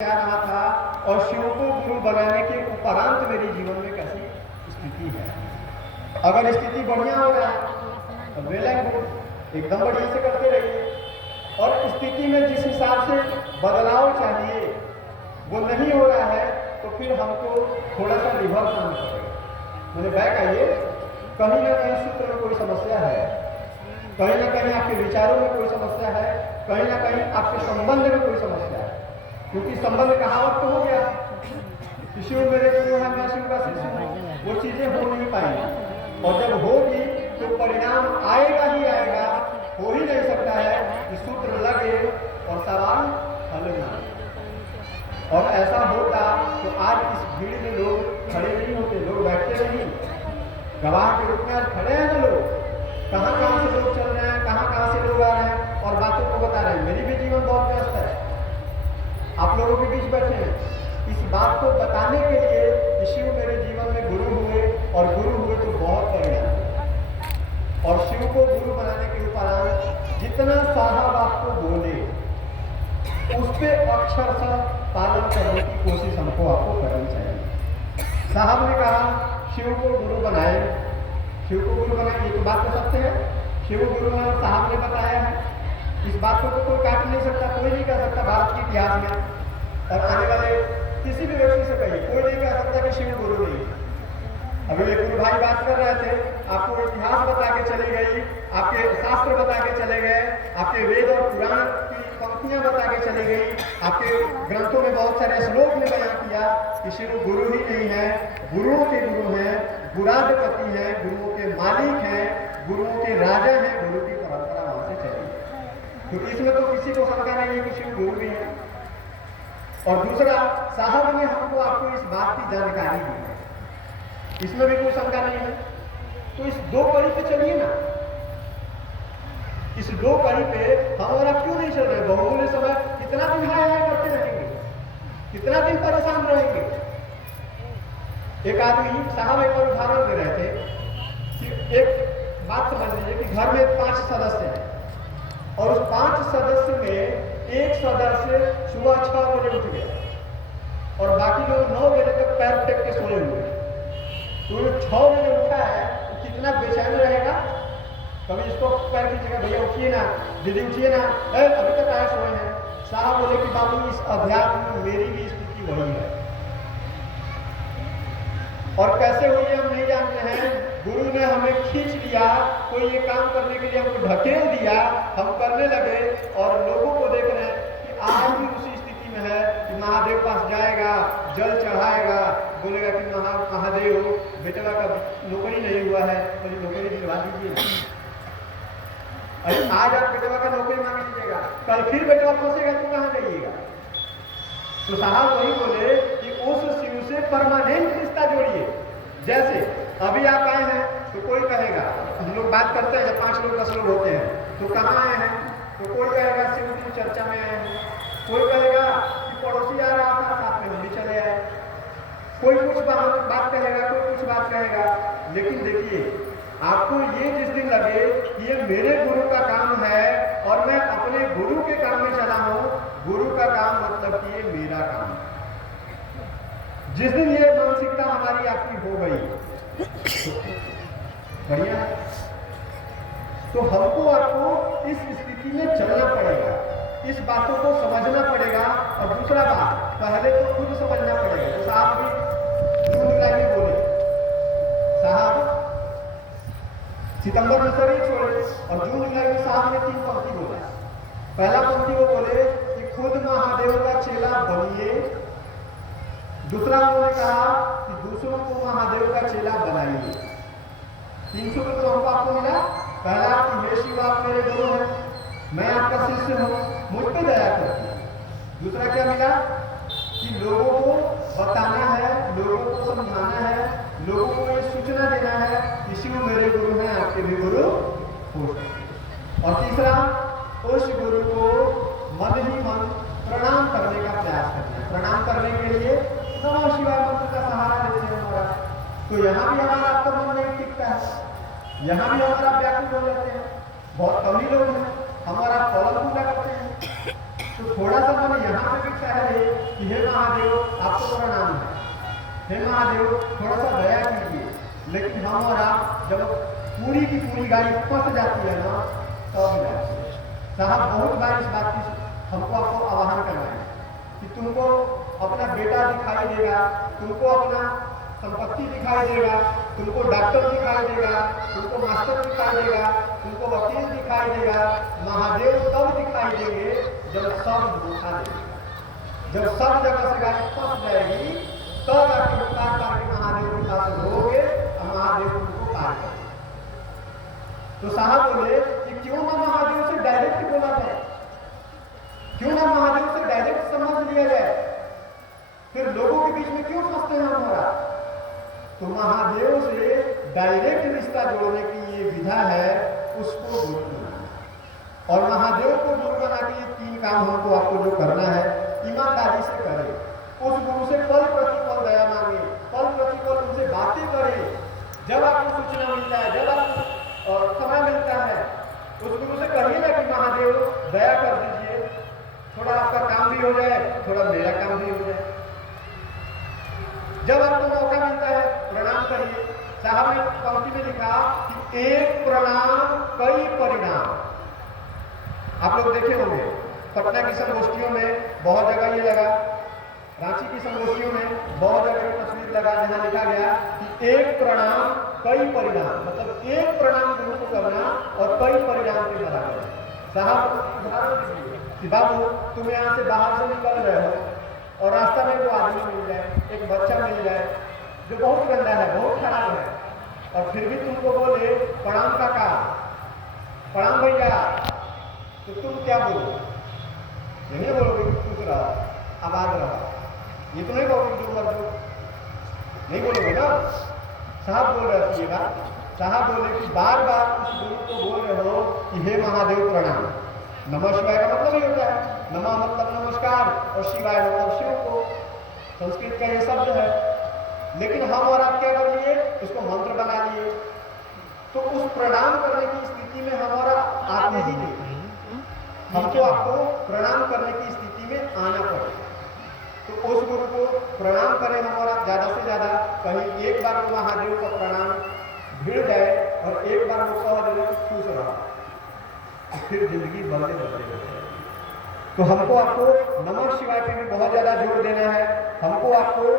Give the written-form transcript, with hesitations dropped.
क्या रहा था और शिव को गुरु बनाने के उपरांत मेरे जीवन में कैसी स्थिति है। अगर स्थिति बढ़िया हो रहा है तो वेल एंड गुड, एकदम बढ़िया से करते रहिए। और स्थिति में जिस हिसाब से बदलाव चाहिए वो नहीं हो रहा है तो फिर हमको थोड़ा सा रिवर्स आना पड़ेगा, मैंने बैक आइए। कहीं ना कहीं सूत्र में कोई समस्या है, कहीं ना कहीं आपके विचारों में कोई समस्या है, कहीं ना कहीं आपके संबंध में कोई समस्या है। क्योंकि संबंध कहावत तो हो गया कि शिव मेरे गुरु है, मैं शिव का शिष्य हूँ, वो चीजें हो नहीं पाएंगी। और जब होगी तो परिणाम आएगा ही आएगा, हो ही नहीं सकता है कि सूत्र लगे और सवाल हल ना। और ऐसा होता तो आज इस भीड़ में लोग खड़े नहीं होते, लोग बैठते नहीं। गवाह के रूप में आज खड़े हैं ना लोग, कहाँ कहाँ से लोग चल रहे हैं, कहाँ कहाँ से लोग आ रहे हैं और बातों को बता रहे हैं। मेरी भी जीवन बहुत व्यस्त है, आप लोगों के बीच बैठे हैं इस बात को बताने के लिए कि शिव मेरे जीवन में गुरु हुए और गुरु हुए तो बहुत परिणाम। और शिव को गुरु बनाने के उपरांत जितना साहब आपको बोले उस पर अक्षरशः पालन करने की कोशिश हमको आपको करनी चाहिए। साहब ने कहा शिव को गुरु बनाए, शिव को गुरु बनाए, ये तो बात कर सकते हैं। शिव गुरु है और साहब ने बताया है, इस बात को तो कोई काट नहीं सकता, कोई नहीं कह सकता भारत के इतिहास में। और आने वाले किसी भी व्यक्ति से कहिए, कोई नहीं कह सकता कि शिव गुरु नहीं। अभी एक गुरु भाई बात कर रहे थे, आपको इतिहास बता के चले गई, आपके शास्त्र बता के चले गए, आपके वेद और पुराण की पंक्तियां बता के चली गई, आपके ग्रंथों में बहुत सारे श्लोक ने बयान किया कि शिव गुरु ही नहीं है, गुरुओं के गुरु हैं, गुराधिपति हैं, गुरुओं के मालिक हैं, गुरुओं के राजा हैं, गुरु की परंपरा वहां से चली। क्योंकि इसमें तो किसी को शंका नहीं है कि शिव गुरु भी है। और दूसरा, साहब ने हमको आपको इस बात की जानकारी दी है, इसमें भी कोई शंका नहीं है। तो इस दो कड़ी पे चलिए ना, इस दो कड़ी पे हम और आप क्यों नहीं चल रहे? बहुमूल्य समय कितना दिन हाय हाय करते रहेंगे, कितना दिन परेशान रहेंगे? एक आदमी साहब एक बार उदाहरण दे रहे थे कि एक बात समझ लीजिए कि घर में 5 सदस्य हैं और उस 5 सदस्य में एक सदस्य सुबह 6 बजे उठ गया और बाकी लोग 9 बजे तक पैर टेक के सोए हुए। तो जो 6 बजे उठा है तो कितना बेचैन रहेगा। कभी इसको पैर कीजिएगा, भैया उठिए ना, दीदी उठिए ना, अभी तक आए सोए हैं। साहब बोले कि बाबू इस अध्यात्म में मेरी भी स्थिति वही है। और कैसे हुई हम नहीं जानते हैं, गुरु ने हमें खींच लिया, कोई ये काम करने के लिए हमको ढकेल दिया, हम करने लगे और लोगों को देख रहे हैं कि आज भी उसी स्थिति में है कि महादेव पास जाएगा, जल चढ़ाएगा, बोलेगा कि महादेव बेटवा का नौकरी नहीं हुआ है, तो नौकरी दिलवा दीजिए। अरे आज आप बेटवा का नौकरी मांग लीजिएगा, कल फिर बेटवा फंसेगा तो कहाँ जाइएगा? तो साहब वही बोले कि उस शिव से परमानेंट रिश्ता जोड़िए। जैसे अभी आप आए हैं तो कोई कहेगा, हम लोग बात करते हैं जब 5 लोग 10 लोग होते हैं तो कहाँ आए हैं, तो कोई कहेगा शिव की चर्चा में आए हैं, कोई कहेगा कि पड़ोसी आ रहा था साथ में हम भी चले आए, कोई कुछ बात कहेगा, कोई कुछ बात कहेगा। लेकिन देखिए, आपको ये जिस दिन लगे कि ये मेरे गुरु का काम है और मैं अपने गुरु के काम में चला हूं, गुरु का काम मतलब कि ये मेरा काम है। जिस दिन ये मानसिकता हमारी आपकी हो गई, बढ़िया, तो हमको आपको इस स्थिति में चलना पड़ेगा, इस बातों को समझना पड़ेगा। और दूसरा बात, पहले तो खुद समझना पड़ेगा। तो साहब भी जून जुलाई में बोले, साहब सितंबर में शरीर छोड़े और जून जुलाई में साहब ने 3 पंक्ति बोला। पहला पंक्ति वो बोले कि खुद महादेव का चेला बनिए। दूसरा उन्होंने कहा कि दूसरों को महादेव का चेला बनाइए। 3 सूत्र तो हमको आपको मिला। पहला कि हे शिव आप मेरे गुरु हैं, मैं आपका शिष्य हूँ, मुझ पर दया करते हैं। दूसरा क्या मिला कि लोगों को बताना है, लोगों को समझाना है, लोगों को ये सूचना देना है कि शिव मेरे गुरु हैं, आपके भी गुरु हो। और तीसरा, उस गुरु को मन ही मन प्रणाम करने का प्रयास करना है। प्रणाम करने के लिए नमः शिवाय मंत्र का सहारा लेते हैं हमारा। तो यहाँ भी हमारा आपका मन नहीं टिकता है, यहाँ भी हमारा व्याकुल हो जाते हैं। बहुत कम ही लोग हैं, हमारा कॉलम पूरा करते हैं। तो थोड़ा सा मन यहाँ से भी ठहरे कि हे महादेव आपको प्रणाम है, हे महादेव थोड़ा सा दया कीजिए। लेकिन हम और आप जब पूरी की पूरी गाड़ी फंस जाती है ना, तब जाते हैं। साहब बहुत बार इस बात की हमको आपको आह्वान करना है कि तुमको अपना बेटा दिखाई देगा, तुमको अपना संपत्ति दिखाई देगा, तुमको डॉक्टर दिखाई देगा, तुमको मास्टर दिखाई देगा, तुमको वकील दिखाई देगा। महादेव तब दिखाई देंगे जब सब धोखा देंगे, जब सब जगह से गाड़ी फंस जाएगी, तब आके पुकार करके महादेव के पास रोगे और महादेव तुमको पार करेंगे। तो साहब बोले कि क्यों ना महादेव से डायरेक्ट बोला जाए, क्यों ना महादेव से डायरेक्ट समझ लिया जाए, फिर लोगों के बीच में क्यों फंसते हैं हमारा। तो महादेव से डायरेक्ट रिश्ता जोड़ने की ये विधा है, उसको गुरु बनाना। और महादेव को गुरु बना के 3 काम हमको आपको जो करना है, ईमानदारी से करें। उस गुरु से पल प्रतिपल दया मांगे, पल प्रतिपल उनसे बातें करें। जब आपको सूचना मिलता है, जब आपको समय मिलता है, उस गुरु से कहिए ना कि महादेव दया कर दीजिए, थोड़ा आपका काम भी हो जाए, थोड़ा मेरा काम भी हो जाए। जब आपको मौका मिलता है प्रणाम करिए। साहब ने पंक्ति में लिखा कि एक प्रणाम कई परिणाम। आप लोग देखे होंगे पटना की संगोष्ठियों में बहुत जगह ये लगा, रांची की संगोष्ठियों में बहुत जगह तस्वीर लगा जहां लिखा गया कि एक प्रणाम कई परिणाम, मतलब एक प्रणाम गुरु को करना और कई परिणाम के बराबर। साहब उदाहरण दीजिए कि बाबू तुम यहाँ से बाहर से निकल रहे हो और रास्ता में वो आदमी मिल जाए, एक बच्चा मिल जाए जो बहुत गंदा है, बहुत खराब है, और फिर भी तुमको बोले प्रणाम काका, प्रणाम भैया, तो तुम क्या बोलोगे? नहीं बोलोगे खुश रहो, आबाद रहो, ये तो नहीं बोलोगे जो मर दो, नहीं बोलोगे ना। साहब बोल रहे थे ये बात, साहब बोले कि बार बार उस गुरु को बोल रहे हो कि हे महादेव प्रणाम। नमः शिवाय का मतलब ही होता है, नमः मतलब नमस्कार और शिवाय मतलब शिव को, संस्कृत का ये शब्द है। लेकिन हम और आप क्या कर लिए, उसको मंत्र बना लिए। तो उस प्रणाम करने की स्थिति में हम और आप आते ही नहीं, हमको आपको प्रणाम करने की स्थिति में आना पड़ेगा। तो उस गुरु को प्रणाम करें हम और आप ज्यादा से ज्यादा, कहीं एक बार वो महादेव का प्रणाम भिड़ जाए और एक बार वो कह देने को खुश रहा, फिर जिंदगी बदले बदले। तो हमको आपको नमः शिवाय पे भी बहुत ज्यादा जोर देना है, हमको आपको